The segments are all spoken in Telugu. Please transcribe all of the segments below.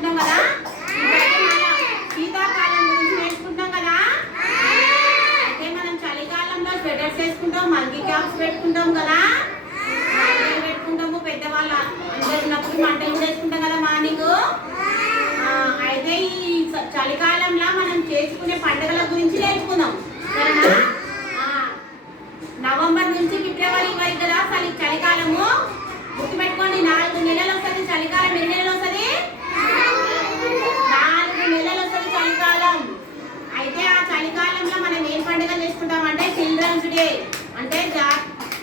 నేర్చుకుంటాం కదా? శీతాకాలం గురించి నేర్చుకుంటాం కదా? అయితే మనం చలికాలంలో స్వెటర్స్ వేసుకుంటాం మంకీ క్యాప్స్ పెట్టుకుంటాం కదా? పెట్టుకుంటాము పెద్దవాళ్ళ అందరు ఉన్నప్పుడు మంటలు కూడా వేసుకుంటాం కదా మార్నింగ్. అయితే ఈ చలికాలంలో మనం చేసుకునే పండుగల గురించి నేర్చుకుందాం. నవంబర్ నుంచి ఫిబ్రవరి చిల్డ్రన్స్ డే అంటే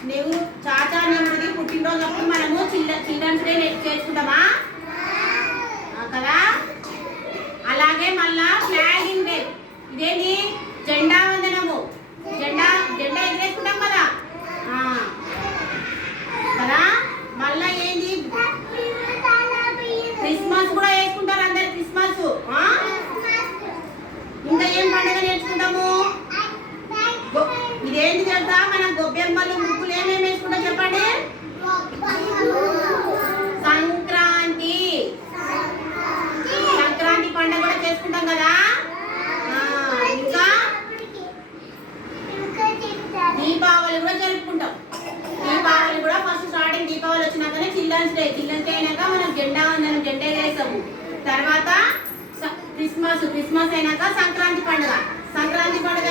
నెహ్రూ చాచా నెహ్రూది పుట్టినరోజు అప్పుడు మనము చిల్డ్ర చిల్డ్రన్స్ డే చేసుకుంటామా? కదా? అలాగే మళ్ళా ఫ్లాగింగ్ డే ఇదేంటి జెండా వందనము జెండా జెండా ఎగరేసుకుంటాం కదా ఆ, కదా మళ్ళా ఏంటి క్రిస్మస్ కూడా వేసుకుంటారు అందరు క్రిస్మస్ ఆ? ఇంకా ఏం పండుగ నేర్చుకుంటాము గొ- ఇదేంటి తెలుసా మనం గొబ్బెమ్మలు ముగ్గులు ఏమేమి వేసుకుంటాం చెప్పండి? సంక్రాంతి. సంక్రాంతి పండుగ కూడా చేసుకుంటాం కదా? ఇంకా? దీపావళి కూడా జరుపుకుంటాం. దీపావళి కూడా ఫస్ట్ స్టార్టింగ్ దీపావళి వచ్చినాకనే చిల్డ్రన్స్ డే. చిల్డ్రన్స్ డే అయినాక మనం జెండా వందనం జెండా వేసాము తర్వాత క్రిస్మస్ క్రిస్మస్ అయినాక సంక్రాంతి పండుగ. సంక్రాంతి పండుగ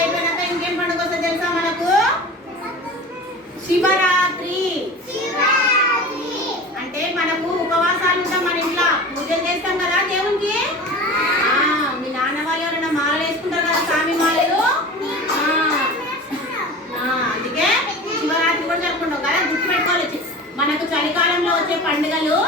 పండుగలు